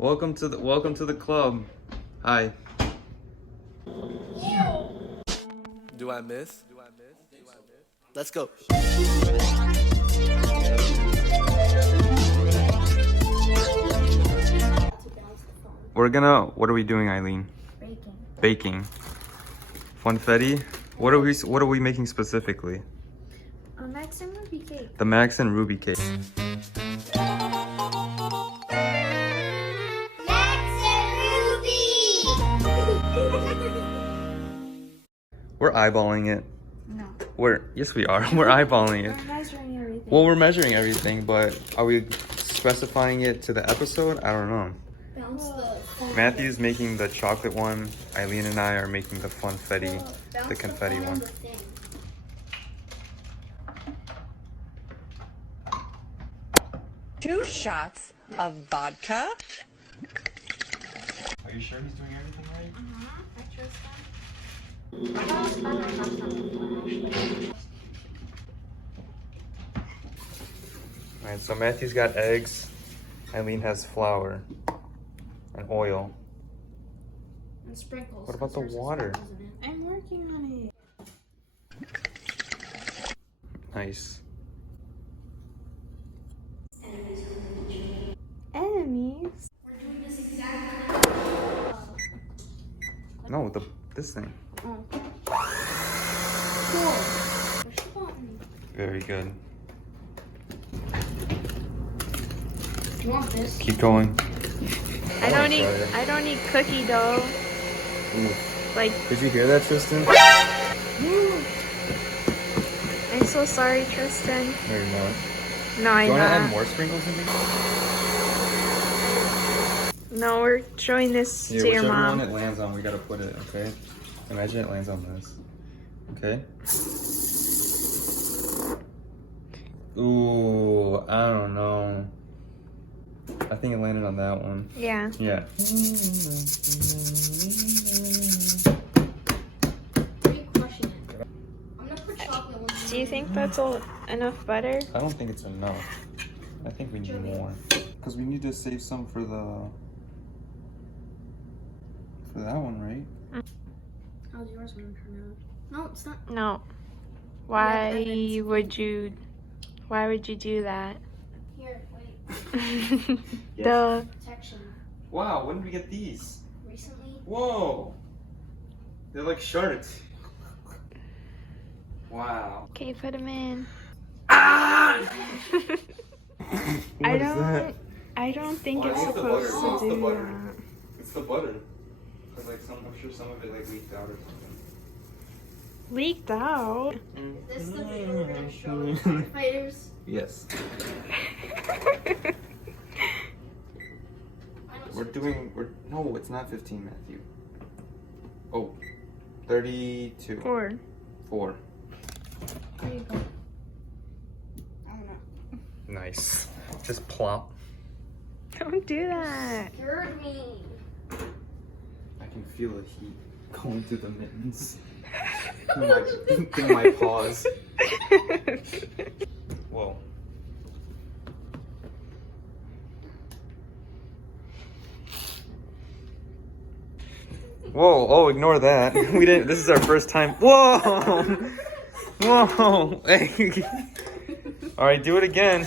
Welcome to the club. Hi. Do I miss? Let's go. What are we doing, Eileen? Baking. Funfetti? What are we making specifically? A Max and Ruby cake. The Max and Ruby cake. We're eyeballing it. No. Yes we are. We're eyeballing it. We're measuring everything. Well, we're measuring everything, but are we specifying it to the episode? I don't know. Matthew's making the chocolate one. Eileen and I are making the funfetti, the confetti one. 2 shots of vodka. Are you sure he's doing everything right? I trust him. Alright, so Matthew's got eggs. Eileen has flour and oil. And sprinkles. What about the water? I'm working on it. Nice. Enemies? No, this thing. Oh. Cool. Push the button. Very good. Do you want this? Keep going. I don't need cookie dough. Ooh. Like, Did you hear that, Tristan? I'm so sorry, Tristan. No, you're not. No, I'm Do you want to add not. more sprinkles in here? No, we're showing this to your Whichever mom. one it lands on, we gotta put it, okay? Imagine it lands on this. Okay? Ooh, I don't know. I think it landed on that one. Yeah. Yeah. Do you think that's enough butter? I don't think it's enough. I think we need more. Because we need to save some for that one, right? How's yours gonna turn out? No, it's not. No. Why would you do that? Here, wait. The Protection. Wow, when did we get these? Recently? Whoa! They're like shirts. Wow. Okay, put them in. Ah! I don't think it's supposed to do that. It's the butter. Cause like I'm sure some of it like leaked out or something. Leaked out? Is this the video we're gonna show the firefighters? Yes. No, it's not 15, Matthew. Oh, 32. 4. 4. There you go. I don't know. Nice. Just plop. Don't do that. Scared me. I can feel the heat going through the mittens. through my paws. Whoa. Whoa, oh, ignore that. We didn't, this is our first time. Whoa! Whoa! Hey. All right, do it again.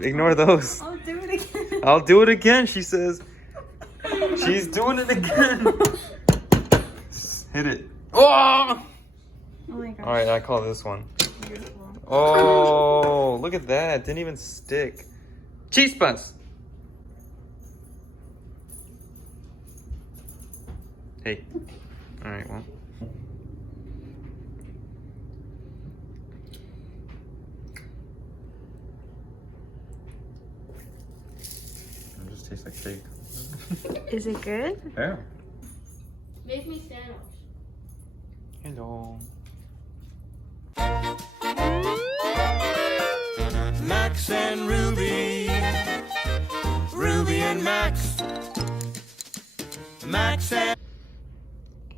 Ignore those. I'll do it again. I'll do it again, she says. She's doing it again. Hit it. Oh! Oh my gosh. All right, I call this one. Beautiful. Oh, look at that. Didn't even stick. Cheese buns. Hey. All right, well. It just tastes like cake. Is it good? Yeah. Make me sandwich. Hello. Max and Ruby. Ruby and Max. Max and...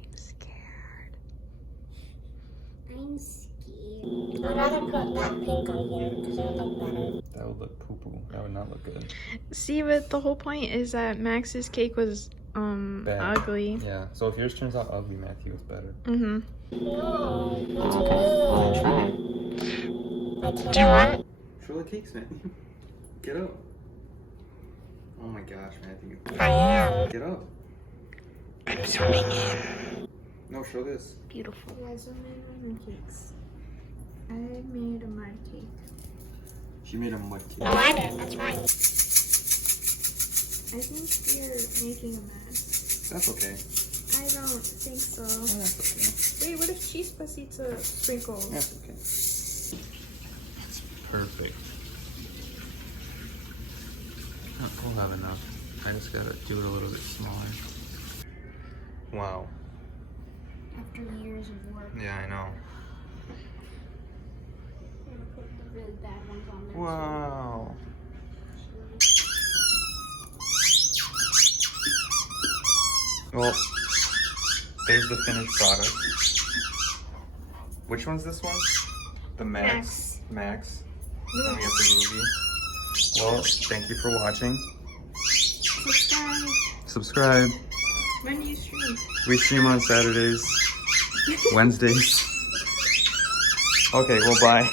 I'm scared. I'm scared. I'd rather put that pink on here because it would look better. That would look poo-poo. That would not look good. See, but the whole point is that Max's cake was Bad. ugly. Yeah. So if yours turns out ugly, Matthew, it's better. Mm-hmm. No, it's okay. I'll try. Do you want? Show the cakes, Matthew. Get up. Oh my gosh, Matthew. I am. Get up. I'm zooming in. No, show this. Beautiful. Yeah, so made my cakes. I made a mud cake. She made a mud cake. No, I did. That's mine. I think you're making a mess. That's okay. I don't think so. Oh, that's okay. Wait, what if cheese pasita sprinkles? That's okay. It's perfect. We'll have enough. I just gotta do it a little bit smaller. Wow. After years of work. Yeah, I know. I'm gonna put the really bad ones on there. Wow. Well, there's the finished product. Which one's this one? The Max. Max. Then we have the Ruby. Well, thank you for watching. Subscribe. Subscribe. When do you stream? We stream on Saturdays, Wednesdays. Okay, well, bye.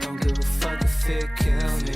Don't give a fuck if it kill me.